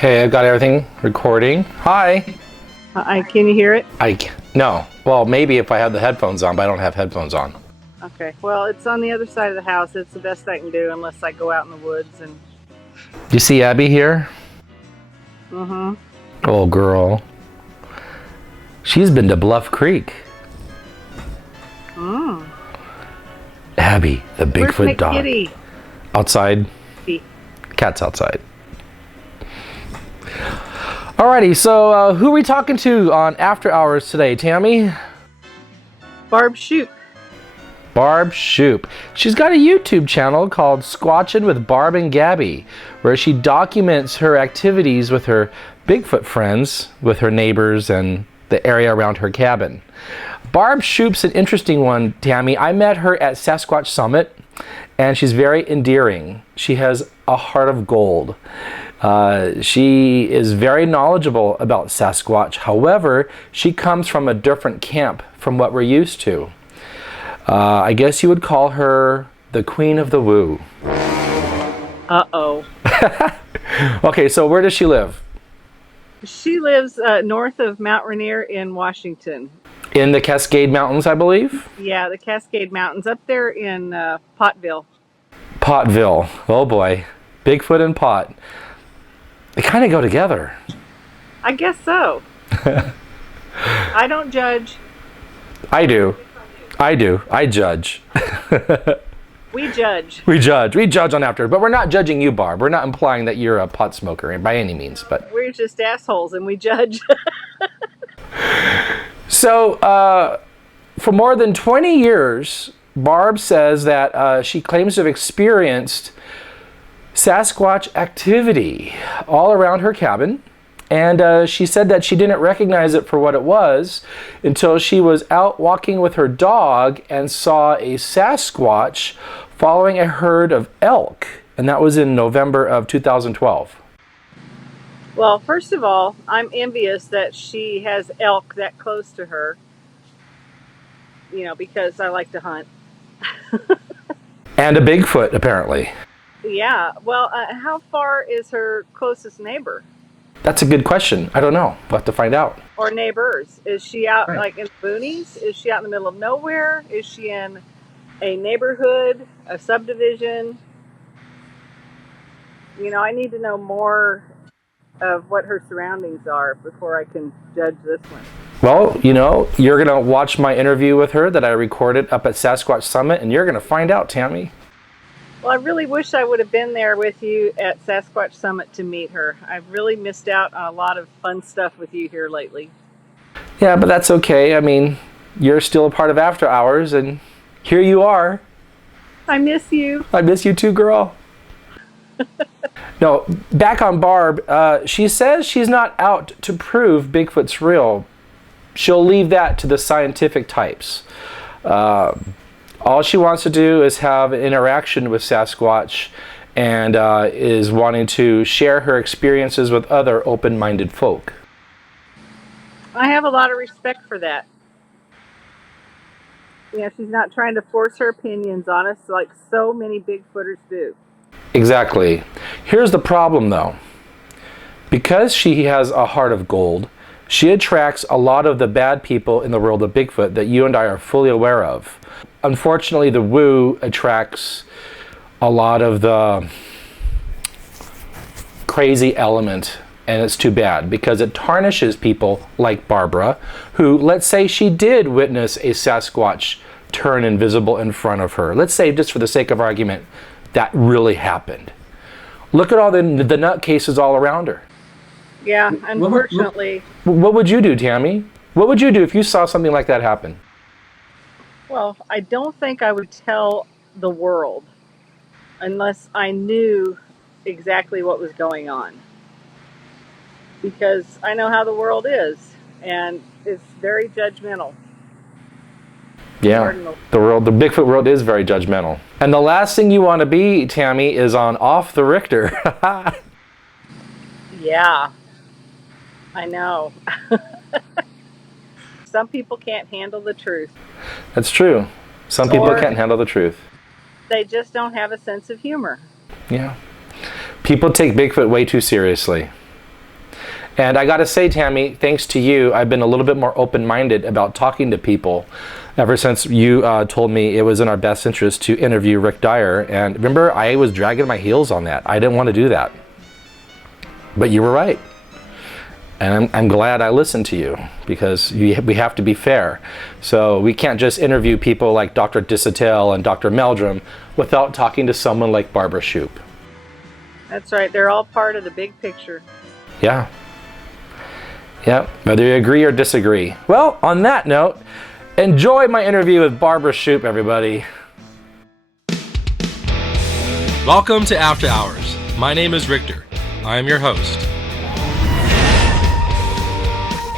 Okay, I've got everything recording. Hi. Can you hear it? No. Well, maybe if I have the headphones on, but I don't have headphones on. Okay. Well, it's on the other side of the house. It's the best I can do unless I go out in the woods and... You see Abby here? Mm-hmm. Oh, girl. She's been to Bluff Creek. Mm. Abby, the Bigfoot Where's dog. Kitty? Outside. Cat's outside. Alrighty, so who are we talking to on After Hours today, Tammy? Barb Shupe. Barb Shupe. She's got a YouTube channel called Squatchin with Barb and Gabby, where she documents her activities with her Bigfoot friends, with her neighbors, and the area around her cabin. Barb Shupe's an interesting one, Tammy. I met her at Sasquatch Summit, and she's very endearing. She has a heart of gold. She is very knowledgeable about Sasquatch. However, she comes from a different camp from what we're used to. I guess you would call her the Queen of the Woo. Uh-oh. Okay, so where does she live? She lives north of Mount Rainier in Washington. In the Cascade Mountains, I believe? Yeah, the Cascade Mountains, up there in Pottville. Pottville. Oh boy. Bigfoot and pot. They kind of go together. I guess so. I don't judge. I do. I judge. We judge. We judge on After, but we're not judging you, Barb. We're not implying that you're a pot smoker by any means, but we're just assholes and we judge. So, for more than 20 years, Barb says that she claims to have experienced Sasquatch activity all around her cabin. And she said that she didn't recognize it for what it was until she was out walking with her dog and saw a Sasquatch following a herd of elk. And that was in November of 2012. Well, first of all, I'm envious that she has elk that close to her. You know, because I like to hunt. And a Bigfoot, apparently. Yeah. Well, how far is her closest neighbor? That's a good question. I don't know. We'll have to find out. Or neighbors. Is she out Right. like in the boonies? Is she out in the middle of nowhere? Is she in a neighborhood, a subdivision? You know, I need to know more of what her surroundings are before I can judge this one. Well, you know, you're going to watch my interview with her that I recorded up at Sasquatch Summit, and you're going to find out, Tammy. Well, I really wish I would have been there with you at Sasquatch Summit to meet her. I've really missed out on a lot of fun stuff with you here lately. Yeah, but that's okay. I mean, you're still a part of After Hours, and here you are. I miss you. I miss you too, girl. No, back on Barb, she says she's not out to prove Bigfoot's real. She'll leave that to the scientific types. All she wants to do is have an interaction with Sasquatch and is wanting to share her experiences with other open-minded folk. I have a lot of respect for that. Yeah, she's not trying to force her opinions on us like so many Bigfooters do. Exactly. Here's the problem, though. Because she has a heart of gold, she attracts a lot of the bad people in the world of Bigfoot that you and I are fully aware of. Unfortunately, the woo attracts a lot of the crazy element, and it's too bad because it tarnishes people like Barbara, who, let's say she did witness a Sasquatch turn invisible in front of her. Let's say, just for the sake of argument, that really happened. Look at all the nutcases all around her. Yeah, unfortunately. What would you do, Tammy? What would you do if you saw something like that happen? Well, I don't think I would tell the world unless I knew exactly what was going on. Because I know how the world is, and it's very judgmental. Yeah, the Bigfoot world is very judgmental. And the last thing you want to be, Tammy, is on Off the Rictor. Yeah, I know. Some people can't handle the truth. That's true. Some people can't handle the truth. They just don't have a sense of humor. Yeah. People take Bigfoot way too seriously. And I gotta say, Tammy, thanks to you, I've been a little bit more open-minded about talking to people ever since you told me it was in our best interest to interview Rick Dyer. And remember, I was dragging my heels on that. I didn't want to do that. But you were right. And I'm glad I listened to you, because we have to be fair. So we can't just interview people like Dr. Disatel and Dr. Meldrum without talking to someone like Barbara Shupe. That's right. They're all part of the big picture. Yeah. Yeah, whether you agree or disagree. Well, on that note, enjoy my interview with Barbara Shupe, everybody. Welcome to After Hours. My name is Rictor. I am your host.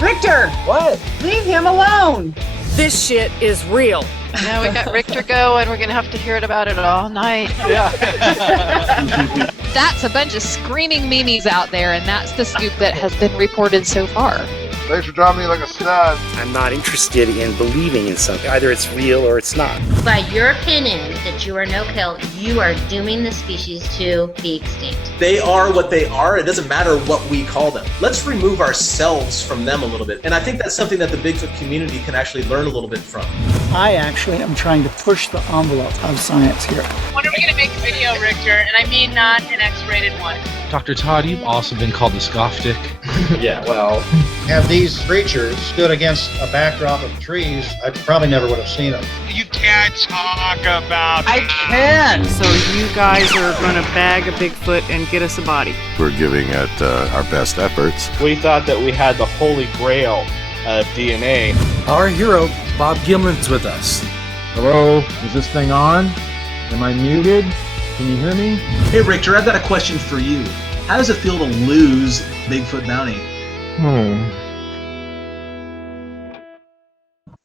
Rictor! What? Leave him alone! This shit is real. Now we got Rictor going. We're going to have to hear about it all night. Yeah. That's a bunch of screaming memes out there, and that's the scoop that has been reported so far. Thanks for dropping me like a stud. I'm not interested in believing in something. Either it's real or it's not. By your opinion that you are no-kill, you are dooming the species to be extinct. They are what they are. It doesn't matter what we call them. Let's remove ourselves from them a little bit. And I think that's something that the Bigfoot community can actually learn a little bit from. I actually am trying to push the envelope of science here. When are we going to make a video, Rictor? And I mean not an X-rated one. Dr. Todd, you've also been called the scoff stick. Yeah, well. Have these creatures stood against a backdrop of trees, I probably never would have seen them. You can't talk about I can! So you guys are going to bag a Bigfoot and get us a body. We're giving it our best efforts. We thought that we had the holy grail of DNA. Our hero, Bob Gimlin's with us. Hello, is this thing on? Am I muted? Can you hear me? Hey, Rictor, I've got a question for you. How does it feel to lose Bigfoot bounty?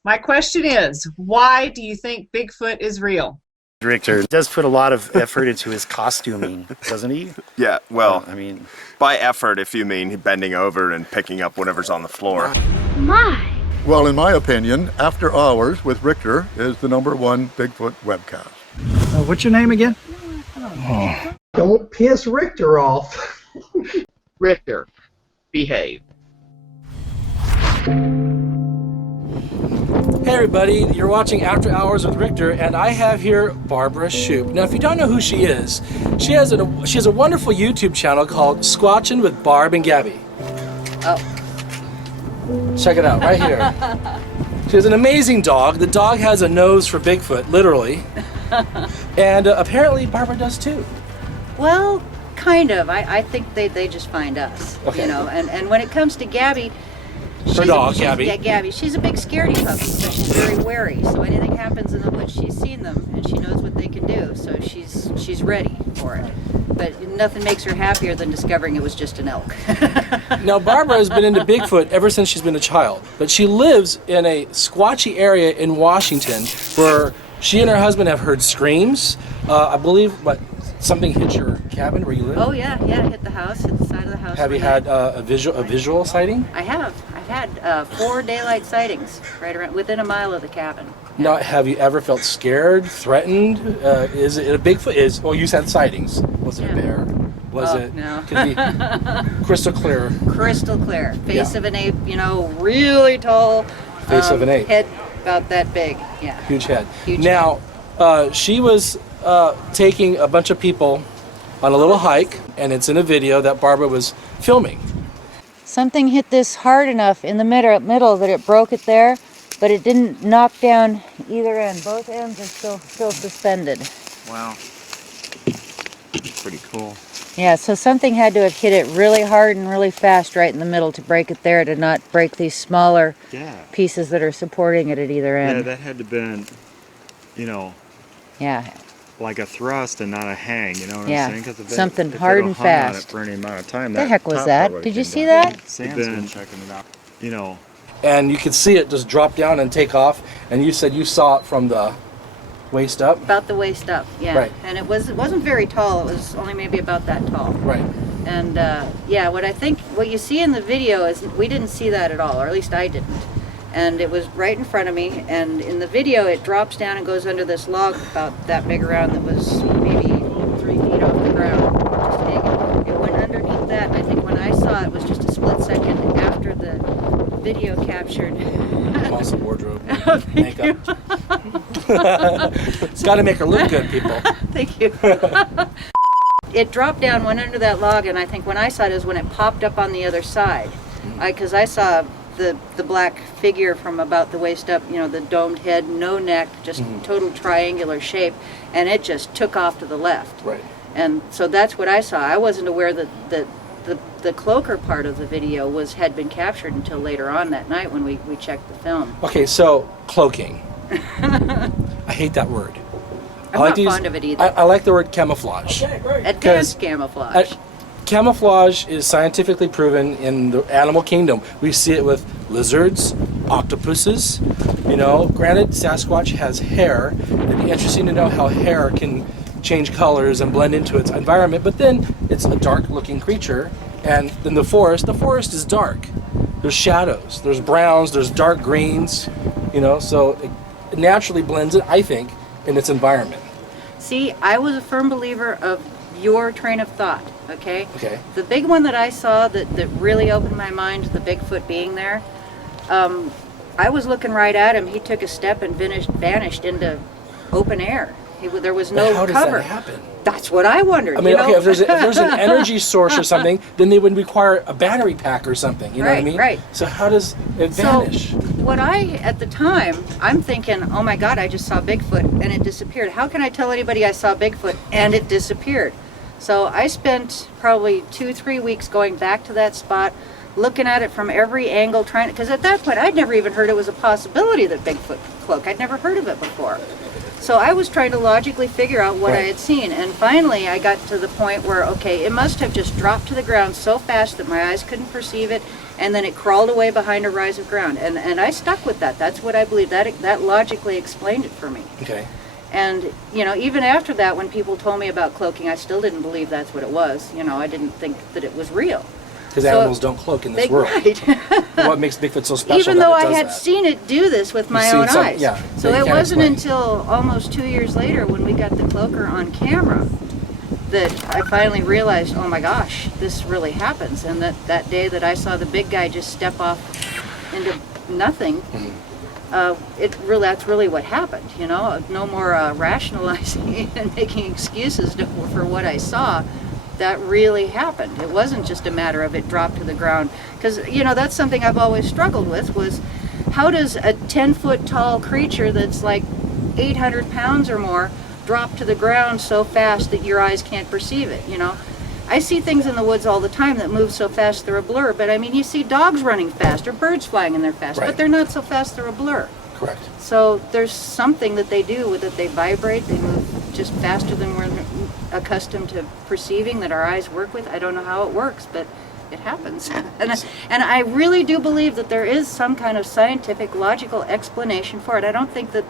My question is, why do you think Bigfoot is real? Rictor does put a lot of effort into his costuming, doesn't he? Yeah, well, I mean, by effort, if you mean bending over and picking up whatever's on the floor. My. Well, in my opinion, After Hours with Rictor is the #1 Bigfoot webcast. What's your name again? Don't piss Rictor off. Rictor, behave. Hey everybody, you're watching After Hours with Rictor, and I have here Barbara Shupe. Now, if you don't know who she is, she has a wonderful YouTube channel called Squatchin with Barb and Gabby. Oh. Check it out, right here. She has an amazing dog. The dog has a nose for Bigfoot, literally. And apparently Barbara does too. Well, kind of. I think they just find us, okay. You know. And when it comes to Gabby, her dog, Gabby. Yeah, Gabby. She's a big scaredy puppy, so she's very wary. So anything happens in the woods, she's seen them and she knows what they can do. So she's ready for it. But nothing makes her happier than discovering it was just an elk. Now, Barbara has been into Bigfoot ever since she's been a child, but she lives in a squatchy area in Washington where she and her husband have heard screams. I believe, something hit your cabin where you live? Oh yeah, it hit the house, hit the side of the house. Have you had a visual sighting? I have. I've had 4 daylight sightings right around within a mile of the cabin. Now, have you ever felt scared, threatened? Is it a Bigfoot? Well, you said sightings. Was it a bear? Was it? No. Could be crystal clear. Crystal clear. Face of an ape, really tall. Face of an ape. Head about that big. Yeah. Huge head. Huge now, she was taking a bunch of people on a little hike, and it's in a video that Barbara was filming. Something hit this hard enough in the middle that it broke it there, but it didn't knock down either end. Both ends are still suspended. wow. Pretty cool. Yeah, so something had to have hit it really hard and really fast right in the middle to break it there, to not break these smaller pieces that are supporting it at either end. Yeah, that had to have been, Yeah. like a thrust and not a hang, you know what Yeah, I'm saying? 'Cause if something if hard they'd and hung on fast. it for any amount of time, The heck was top that? probably Did you came see down. that? Sam's been checking it out. And you could see it just drop down and take off, and you said you saw it from the waist up? About the waist up, yeah. Right. And it wasn't very tall. It was only maybe about that tall. Right. And what you see in the video is we didn't see that at all, or at least I didn't. And it was right in front of me. And in the video, it drops down and goes under this log about that big around that was maybe 3 feet off the ground. Just hanging. It went underneath that. And I think when I saw it, it was just a split second after the video captured. Awesome wardrobe. Thank Makeup. It's got to make her look good, people. Thank you. It dropped down, went under that log, and I think when I saw it is when it popped up on the other side. Because I saw the black figure from about the waist up, the domed head, no neck, just total triangular shape, and it just took off to the left. Right. And so that's what I saw. I wasn't aware that the cloaker part of the video had been captured until later on that night when we checked the film. Okay, so cloaking. I hate that word. I'm not fond of it either. I like the word camouflage. Okay, great. Advanced camouflage. Camouflage is scientifically proven in the animal kingdom. We see it with lizards, octopuses. Granted, Sasquatch has hair. It'd be interesting to know how hair can change colors and blend into its environment, but then it's a dark-looking creature. And then the forest is dark. There's shadows, there's browns, there's dark greens, so it naturally blends it, I think, in its environment. See, I was a firm believer of your train of thought, okay? Okay. The big one that I saw that really opened my mind, the Bigfoot being there, I was looking right at him. He took a step and vanished into open air. There was no how does cover. That happen? That's what I wondered. I mean, okay, if there's an energy source or something, then they would require a battery pack or something. You know what I mean? Right. So how does it vanish? So what at the time, I'm thinking, oh my God, I just saw Bigfoot and it disappeared. How can I tell anybody I saw Bigfoot and it disappeared? So I spent probably 2-3 weeks going back to that spot, looking at it from every angle, because at that point I'd never even heard it was a possibility that Bigfoot cloak. I'd never heard of it before. So I was trying to logically figure out what I had seen, and finally I got to the point where, okay, it must have just dropped to the ground so fast that my eyes couldn't perceive it, and then it crawled away behind a rise of ground. And I stuck with that. That's what I believe. That logically explained it for me. Okay. And, even after that, when people told me about cloaking, I still didn't believe that's what it was. I didn't think that it was real. Because animals don't cloak in this world. Right. What makes Bigfoot so special? Even though I had seen it do this with my own eyes. Yeah, so it wasn't until almost 2 years later when we got the cloaker on camera that I finally realized, oh my gosh, this really happens. And that day that I saw the big guy just step off into nothing, that's really what happened. No more rationalizing and making excuses for what I saw. That really happened. It wasn't just a matter of it dropped to the ground. Because, that's something I've always struggled with was how does a 10-foot tall creature that's like 800 pounds or more drop to the ground so fast that your eyes can't perceive it, I see things in the woods all the time that move so fast they're a blur, but I mean, you see dogs running fast or birds flying and they're fast, but they're not so fast they're a blur. Correct. So there's something that they do with it. They vibrate, they move just faster than we're accustomed to perceiving that our eyes work with. I don't know how it works, but it happens. And I really do believe that there is some kind of scientific, logical explanation for it. I don't think that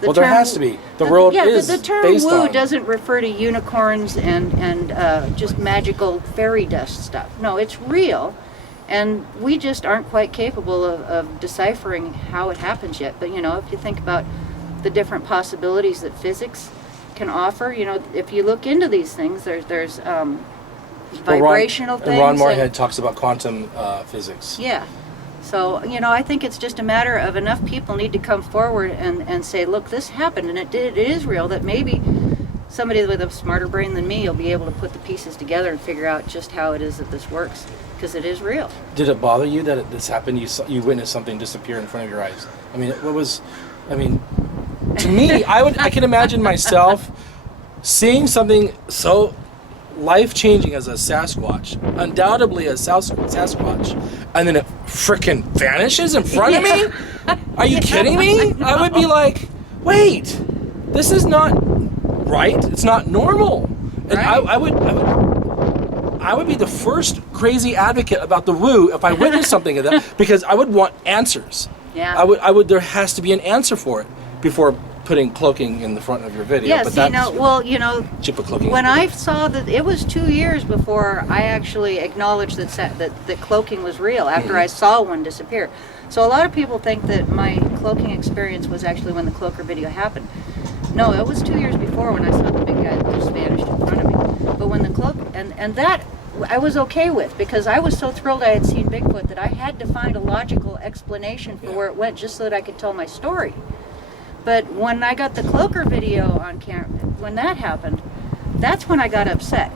the term... there has to be. The world is the term based woo on... doesn't refer to unicorns and just magical fairy dust stuff. No, it's real. And we just aren't quite capable of deciphering how it happens yet. But, if you think about the different possibilities that physics can offer, if you look into these things, there's vibrational things. And Ron Moorhead talks about quantum physics. Yeah. So, I think it's just a matter of enough people need to come forward and say, look, this happened and it is real, that maybe somebody with a smarter brain than me will be able to put the pieces together and figure out just how it is that this works. Because it is real. Did it bother you that this happened? You witnessed something disappear in front of your eyes. I mean, to me, I can imagine myself seeing something so life-changing as a Sasquatch, undoubtedly a Sasquatch, and then it frickin' vanishes in front of me? Are you kidding me? I would be like, wait, this is not right. It's not normal. And I would be the first crazy advocate about the woo if I witnessed something of that, because I would want answers. Yeah. I would. There has to be an answer for it before putting cloaking in the front of your video. Yeah, cloaking. When I saw that, it was 2 years before I actually acknowledged that cloaking was real, after I saw one disappear. So a lot of people think that my cloaking experience was actually when the cloaker video happened. No, it was 2 years before when I saw the big guy that just vanished in front of me. But when the cloak, and that I was okay with, because I was so thrilled I had seen Bigfoot that I had to find a logical explanation for where it went just so that I could tell my story. But when I got the Cloaker video on camera, when that happened, that's when I got upset.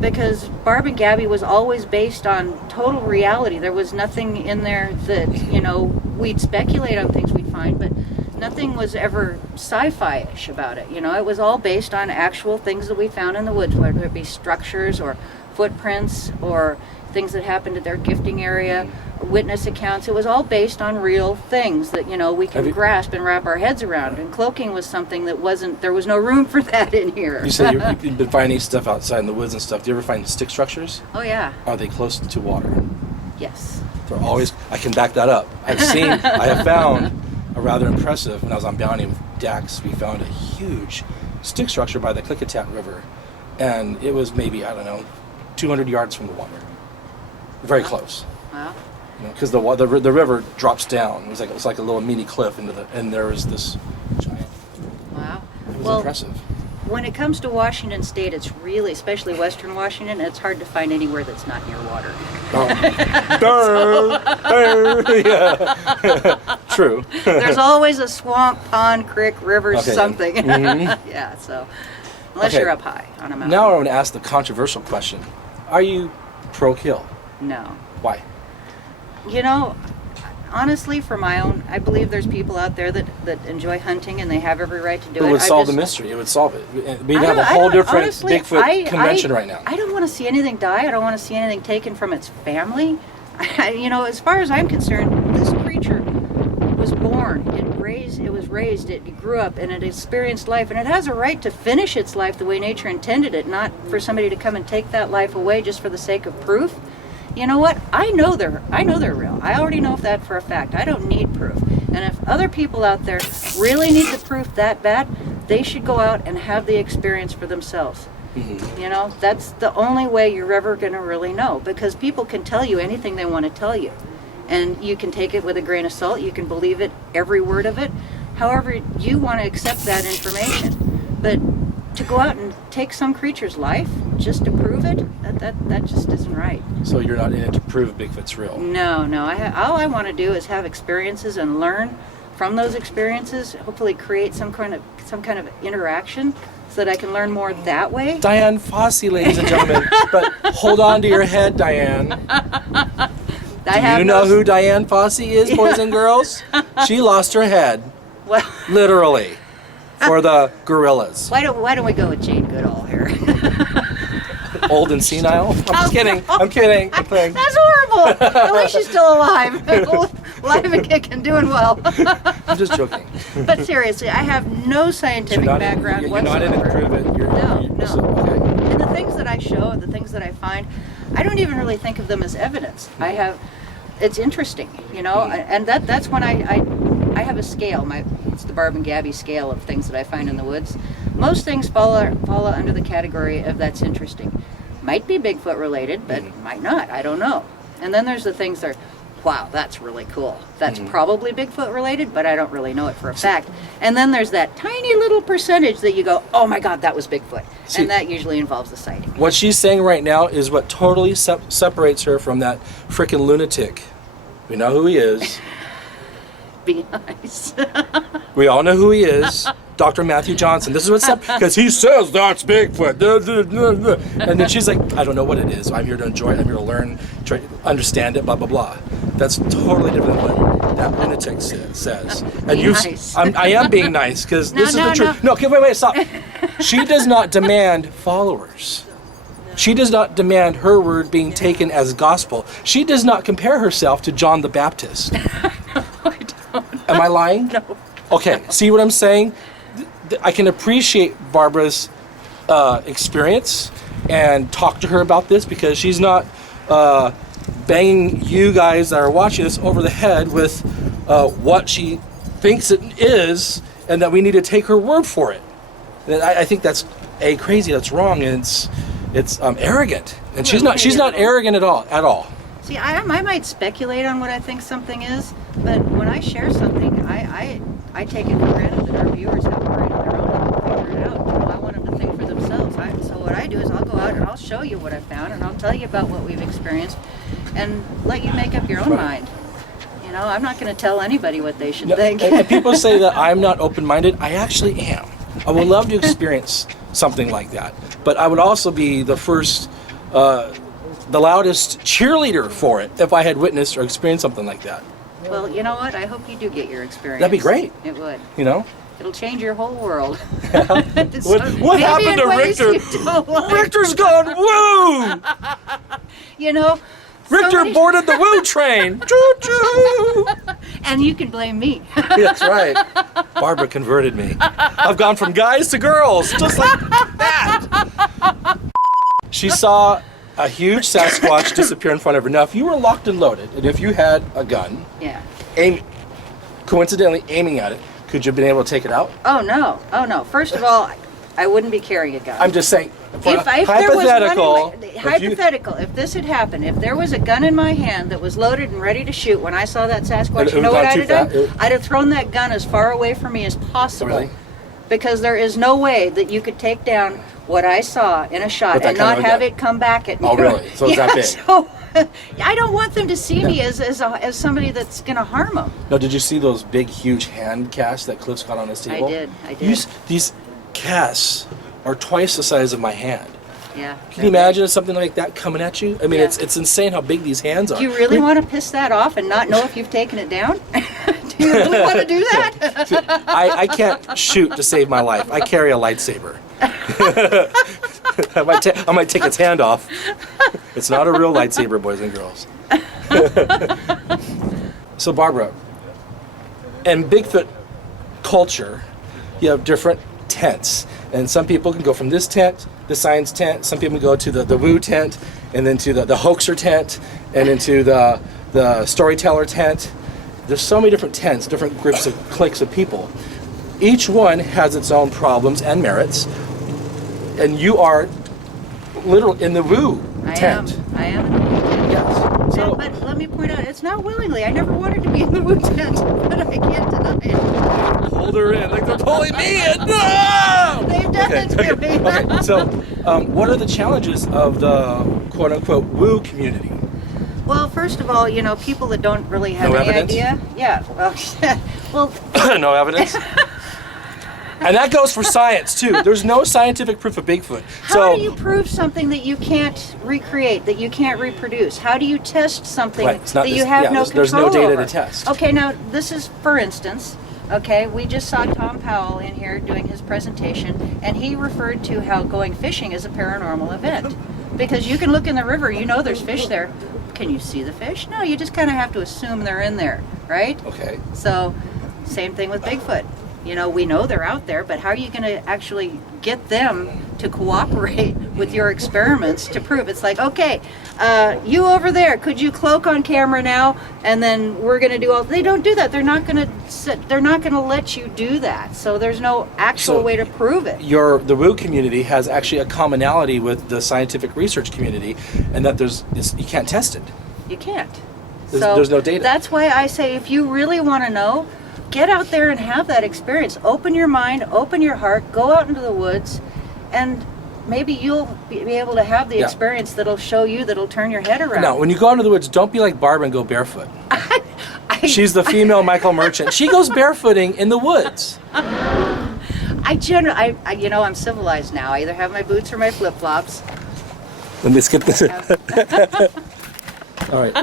Because Barb and Gabby was always based on total reality. There was nothing in there that, you know, we'd speculate on things we'd find, but nothing was ever sci-fi-ish about it. You know, it was all based on actual things that we found in the woods, whether it be structures or footprints or things that happened at their gifting area, witness accounts. It was all based on real things that, you know, we can grasp and wrap our heads around. And cloaking was something that wasn't, there was no room for that in here. You say you've been finding stuff outside in the woods and stuff. Do you ever find stick structures? Oh, yeah. Are they close to water? Yes. They're always, I can back that up. I have found a rather impressive, when I was on Bounty with Dax, we found a huge stick structure by the Klickitat River. And it was maybe, I don't know, 200 yards from the water. Very close. Wow. Because the river drops down. It's like a little mini cliff and there was this giant. Wow. It was impressive. When it comes to Washington State, it's really, especially Western Washington, it's hard to find anywhere that's not near water. Yeah. True. There's always a swamp, pond, creek, river, something. Mm-hmm. Yeah. So unless you're up high on a mountain. Now I want to ask the controversial question: are you pro-kill? No. Why? You know, honestly, for my own, I believe there's people out there that enjoy hunting and they have every right to do it. It would solve the mystery. It would solve it. We'd have a whole different honestly, Bigfoot convention right now. I don't want to see anything die. I don't want to see anything taken from its family. You know, as far as I'm concerned, this creature was born. It was raised. It grew up and it experienced life, and it has a right to finish its life the way nature intended it, not for somebody to come and take that life away just for the sake of proof. You know what? I know they're real. I already know that for a fact. I don't need proof. And if other people out there really need the proof that bad, they should go out and have the experience for themselves. Mm-hmm. You know, that's the only way you're ever going to really know, because people can tell you anything they want to tell you. And you can take it with a grain of salt. You can believe it, every word of it. However you want to accept that information. But to go out and take some creature's life just to prove it, that just isn't right. So you're not in it to prove Bigfoot's real? No. All I want to do is have experiences and learn from those experiences. Hopefully, create some kind of interaction so that I can learn more that way. Diane Fossey, ladies and gentlemen. But hold on to your head, Diane. Do you know who Diane Fossey is, boys and girls? She lost her head. Well, literally. For the gorillas. Why don't we go with Jane Goodall here? Old and senile? I'm kidding. I'm kidding. That's horrible. At least she's still alive. Alive and kicking, doing well. I'm just joking. But seriously, I have no scientific background whatsoever. You're not in it to prove it. No. Okay. And the things that I show, the things that I find, I don't even really think of them as evidence. It's interesting, you know, and that's when I have a scale. It's the Barb and Gabby scale of things that I find in the woods. Most things fall under the category of that's interesting. Might be Bigfoot related, but might not. I don't know. And then there's the things that are, wow, that's really cool. That's probably Bigfoot related, but I don't really know it for a fact. And then there's that tiny little percentage that you go, oh my God, that was Bigfoot. And that usually involves the sighting. What she's saying right now is what totally separates her from that frickin' lunatic. We know who he is. Be nice. We all know who he is. Dr. Matthew Johnson. This is what's up, because he says that's Bigfoot. And then she's like, I don't know what it is. I'm here to enjoy it. I'm here to learn, try to understand it, blah, blah, blah. That's totally different than what that lunatic says. And nice. I am being nice, because this is the truth. No, okay, wait, stop. She does not demand followers. She does not demand her word being taken as gospel. She does not compare herself to John the Baptist. No, I don't. Am I lying? No. Okay, see what I'm saying? I can appreciate Barbara's experience and talk to her about this, because she's not banging you guys that are watching this over the head with what she thinks it is, and that we need to take her word for it. And I think that's crazy. That's wrong, and it's arrogant. And she's not arrogant at all. See, I might speculate on what I think something is, but when I share something, I take it for granted that our viewers have a brain of their own and figure it out. I want them to think for themselves. So what I do is I'll go out and I'll show you what I found, and I'll tell you about what we've experienced, and let you make up your own mind. You know, I'm not going to tell anybody what they should think. And people say that I'm not open-minded. I actually am. I would love to experience something like that. But I would also be the first, the loudest cheerleader for it if I had witnessed or experienced something like that. Well, you know what? I hope you do get your experience. That'd be great. It would. You know? It'll change your whole world. What happened to Rictor? Rictor's gone woo! You know, Rictor boarded the woo train. Choo-choo! And you can blame me. That's right. Barbara converted me. I've gone from guys to girls, just like that. She saw a huge Sasquatch disappear in front of her. Now, if you were locked and loaded, and if you had a gun, coincidentally aiming at it, could you have been able to take it out? Oh no. First of all, I wouldn't be carrying a gun. I'm just saying, hypothetical. If this had happened, if there was a gun in my hand that was loaded and ready to shoot when I saw that Sasquatch, you know what I'd have done? I'd have thrown that gun as far away from me as possible. Really? Because there is no way that you could take down what I saw in a shot and not have it come back at me. Oh, really? So it's that big? So, I don't want them to see me as somebody that's going to harm them. Now, did you see those big, huge hand casts that Cliff's got on his table? I did. These casts are twice the size of my hand. Yeah. Can you imagine something like that coming at you? I mean, it's insane how big these hands are. Do you really want to piss that off and not know if you've taken it down? Do you really want to do that? I can't shoot to save my life. I carry a lightsaber. I might take its hand off. It's not a real lightsaber, boys and girls. So, Barbara, in Bigfoot culture, you have different tents. And some people can go from this tent, the science tent. Some people go to the woo tent, and then to the hoaxer tent, and into the storyteller tent. There's so many different tents, different groups of cliques of people. Each one has its own problems and merits. And you are literally in the woo tent. I am in the woo tent. Yes. So, but let me point out, it's not willingly. I never wanted to be in the woo tent, but I can't deny it. Hold her in like they're pulling me in. No! They've done it to me. Okay. So, what are the challenges of the quote-unquote woo community? Well, first of all, you know, people that don't really have any idea. Yeah. Well, no evidence. And that goes for science too. There's no scientific proof of Bigfoot. How do you prove something that you can't recreate, that you can't reproduce? How do you test something that you have no control over? There's no data to test. Okay, now this is, for instance, okay, we just saw Tom Powell in here doing his presentation, and he referred to how going fishing is a paranormal event. Because you can look in the river, you know there's fish there. Can you see the fish? No, you just kind of have to assume they're in there, right? Okay. So, same thing with Bigfoot. You know, we know they're out there, but how are you going to actually get them to cooperate with your experiments to prove? It's like, okay, you over there, could you cloak on camera now? And then we're going to do all. They don't do that. They're not going to let you do that. So there's no actual way to prove it. The woo community has actually a commonality with the scientific research community, and that you can't test it. You can't. There's no data. That's why I say, if you really want to know, get out there and have that experience. Open your mind, open your heart, go out into the woods, and maybe you'll be able to have the experience that'll show you, that'll turn your head around. Now, when you go into the woods, don't be like Barb and go barefoot. She's the female Michael Merchant. She goes barefooting in the woods. You know, I'm civilized now. I either have my boots or my flip-flops. Let me skip this. All right.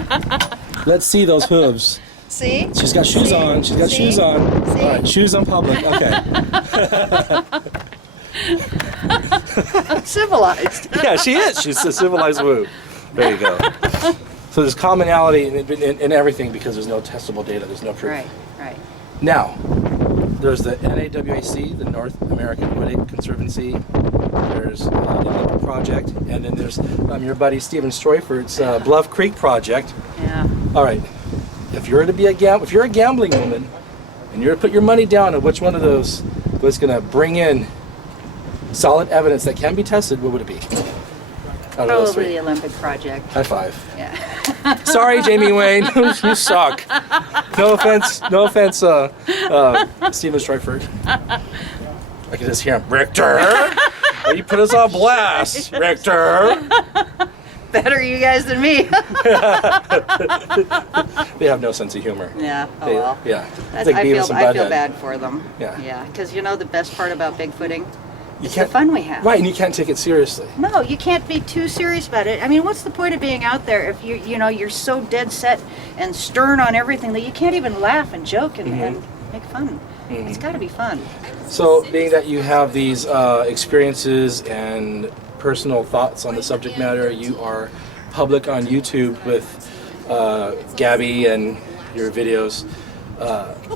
Let's see those hooves. See? She's got shoes on. She's got shoes on. See? All right, shoes on public. Okay. Civilized. Yeah, she is. She's a civilized woo. There you go. So there's commonality in everything because there's no testable data. There's no proof. Right. Now, there's the NAWAC, the North American Wood Ape Conservancy. There's the Olympic Project, and then there's your buddy Stephen Stroyford's Bluff Creek Project. Yeah. All right. If you're a gambling woman, and you're to put your money down on which one of those was going to bring in solid evidence that can be tested, what would it be? Probably the Olympic Project. High five. Yeah. Sorry, Jamie Wayne, you suck. No offense, Stephen Stryford. I can just hear him, Rictor. You put us on blast, Rictor. Better you guys than me. They have no sense of humor. Yeah. Oh well. Yeah. That's, Like I Beavis and feel Butthead. bad for them. Yeah. Yeah. Because you know the best part about bigfooting You is the fun we have. Right, and you can't take it seriously. No, you can't be too serious about it. I mean, what's the point of being out there if you're so dead set and stern on everything that you can't even laugh and joke and make fun? It's got to be fun. So, being that you have these experiences and personal thoughts on the subject matter, you are public on YouTube with Gabby and your videos.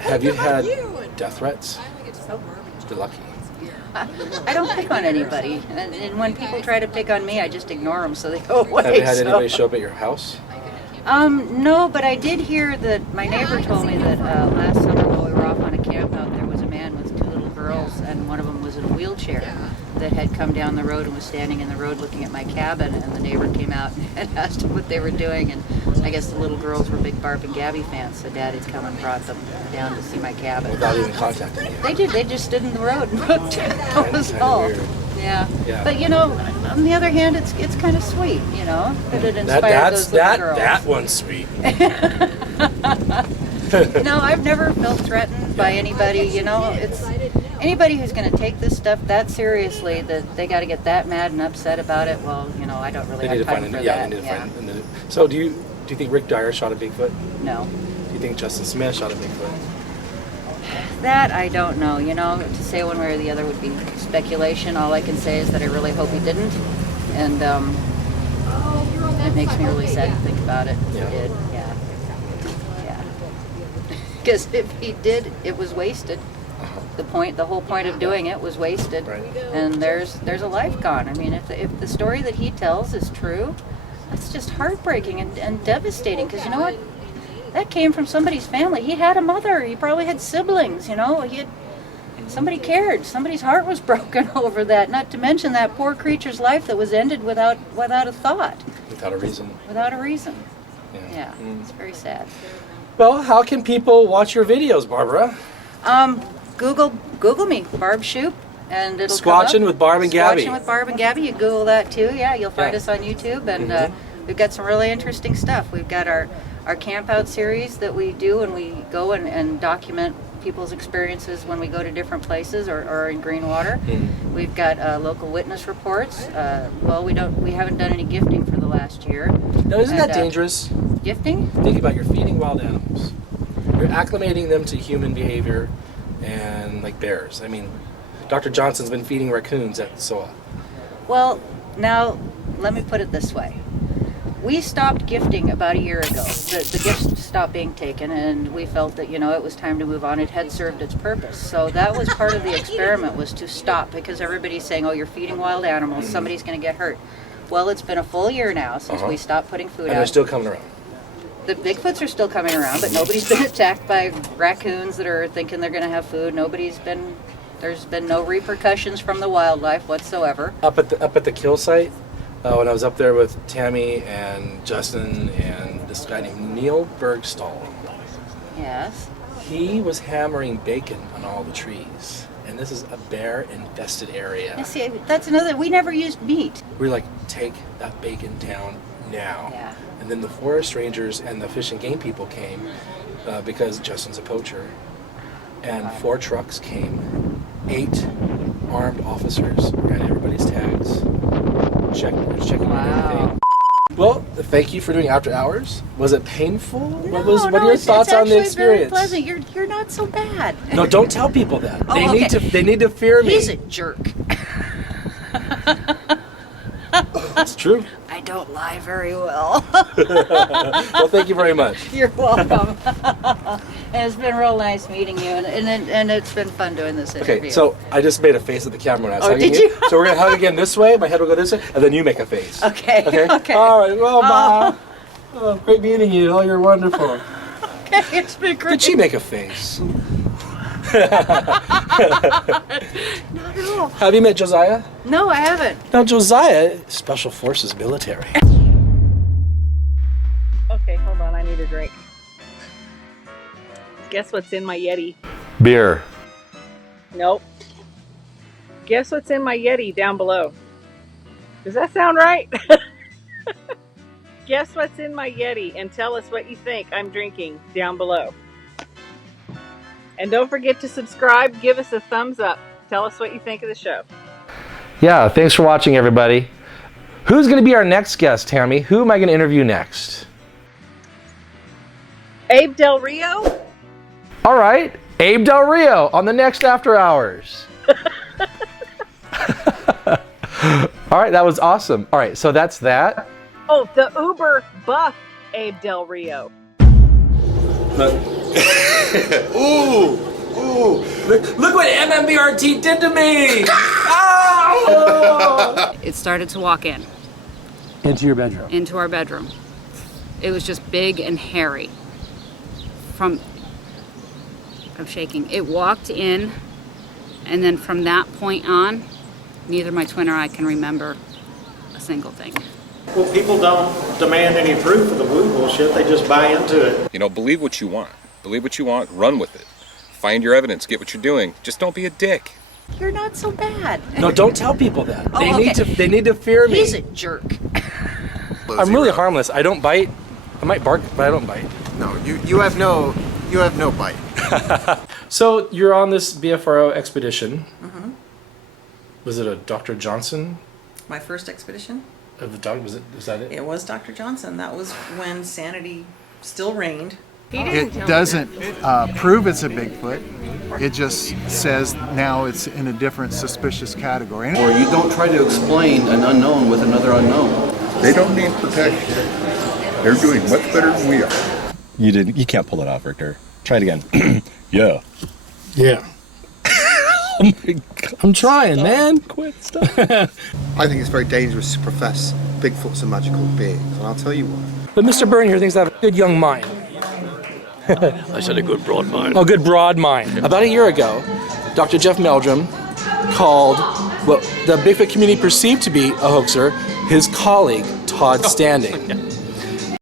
Have you had death threats? You're lucky. I don't pick on anybody, and when people try to pick on me, I just ignore them so they go away. Have you had anybody show up at your house? No, but I did hear that my neighbor told me that last summer while we were off on a camp out there was a man with 2 little girls, and one of them was in a wheelchair that had come down the road and was standing in the road looking at my cabin, and the neighbor came out and asked him what they were doing, and I guess the little girls were big Barb and Gabby fans, so Dad had come and brought them down to see my cabin. Without even contacting you? They did. They just stood in the road and looked. That was all. Weird. Yeah. Yeah. But on the other hand, it's kind of sweet, that it inspired those little girls. That one's sweet. No, I've never felt threatened by anybody. It's anybody who's going to take this stuff that seriously that they got to get that mad and upset about it. Well, I don't really have time for that. They need to find it. So, do you think Rick Dyer shot a Bigfoot? No. Do you think Justin Smith shot a Bigfoot? That I don't know. To say one way or the other would be speculation. All I can say is that I really hope he didn't, and it makes me really sad to think about it. Yeah. He did. Yeah. Because if he did, it was wasted. The whole point of doing it was wasted, Right. and there's a life gone. I mean, if the story that he tells is true, that's just heartbreaking and devastating. Because you know what? That came from somebody's family. He had a mother. He probably had siblings. Somebody cared. Somebody's heart was broken over that. Not to mention that poor creature's life that was ended without a thought. Without a reason. Without a reason. Yeah. It's very sad. Well, how can people watch your videos, Barbara? Google me, Barb Shupe, and it'll Squatchin' come up. with Barb and Gabby. Squatchin' with Barb and Gabby. You Google that too. Yeah, you'll find us on YouTube, and we've got some really interesting stuff. We've got our camp out series that we do, and we go and document people's experiences when we go to different places or in Greenwater. We've got local witness reports. We haven't done any gifting for the last year. Now, isn't that dangerous? Gifting? Think about you're feeding wild animals. You're acclimating them to human behavior and like bears. I mean, Dr. Johnson's been feeding raccoons at SOA. Well, now, let me put it this way. We stopped gifting about a year ago. The gifts stopped being taken, and we felt that, it was time to move on. It had served its purpose. So that was part of the experiment, was to stop, because everybody's saying, oh, you're feeding wild animals, somebody's going to get hurt. Well, it's been a full year now since we stopped putting food out. And they're still coming around. The Bigfoots are still coming around, but nobody's been attacked by raccoons that are thinking they're going to have food. There's been no repercussions from the wildlife whatsoever. Up at the kill site, when I was up there with Tammy and Justin and this guy named Neil Bergstall. Yes. He was hammering bacon on all the trees. And this is a bear-infested area. Yeah, see, that's another, we never used meat. We were like, take that bacon down now. Yeah. And then the forest rangers and the fish and game people came because Justin's a poacher. And 4 trucks came, 8 armed officers ran everybody's tags, checking everything. Well, thank you for doing After Hours. Was it painful? What are your thoughts on the experience? It's actually very pleasant. You're not so bad. No, don't tell people that. Oh, They need to fear me. He's a jerk. It's true. I don't lie very well. Well, thank you very much. You're welcome. And it's been real nice meeting you, and it's been fun doing this interview. Okay, so I just made a face at the camera when I was hugging did you? So we're gonna hug again this way. My head will go this way, and then you make a face. Okay. Okay. All right. Well, bye. Oh, great meeting you. Oh, you're wonderful. Okay, it's been great. Did she make a face? Not at all. Have you met Josiah? No, I haven't. No, Josiah, Special Forces military. Okay, hold on. I need a drink. Guess what's in my Yeti? Beer. Nope. Guess what's in my Yeti down below? Does that sound right? Guess what's in my Yeti and tell us what you think I'm drinking down below. And don't forget to subscribe. Give us a thumbs up. Tell us what you think of the show. Yeah, thanks for watching, everybody. Who's going to be our next guest, Tammy? Who am I going to interview next? Abe Del Rio? All right, Abe Del Rio on the next After Hours. All right, that was awesome. All right, so that's that. Oh, the uber buff Abe Del Rio. Ooh. Look what MMBRT did to me! Oh! It started to walk in. Into your bedroom? Into our bedroom. It was just big and hairy. I'm shaking. It walked in, and then from that point on, neither my twin or I can remember a single thing. Well, people don't demand any proof of the woo bullshit. They just buy into it. You know, believe what you want. Believe what you want, run with it. Find your evidence, get what you're doing. Just don't be a dick. You're not so bad. No, don't tell people that. Oh, They okay. need to fear me. He's a jerk. I'm really harmless. I don't bite. I might bark, but I don't bite. No, you have no bite. So you're on this BFRO expedition. Mm-hmm. Was it a Dr. Johnson? My first expedition? Is that it? It was Dr. Johnson. That was when sanity still reigned. It doesn't prove it's a Bigfoot. It just says now it's in a different suspicious category. Or you don't try to explain an unknown with another unknown. They don't need protection. They're doing much better than we are. You can't pull it off, Rictor. Try it again. Yeah. Yeah. Oh my God. I'm trying, man. Quit, stop. I think it's very dangerous to profess Bigfoot's a magical being, and I'll tell you why. But Mr. Byrne here thinks I have a good young mind. I said a good broad mind. Oh, good broad mind. About a year ago, Dr. Jeff Meldrum called what the Bigfoot community perceived to be a hoaxer his colleague, Todd Standing.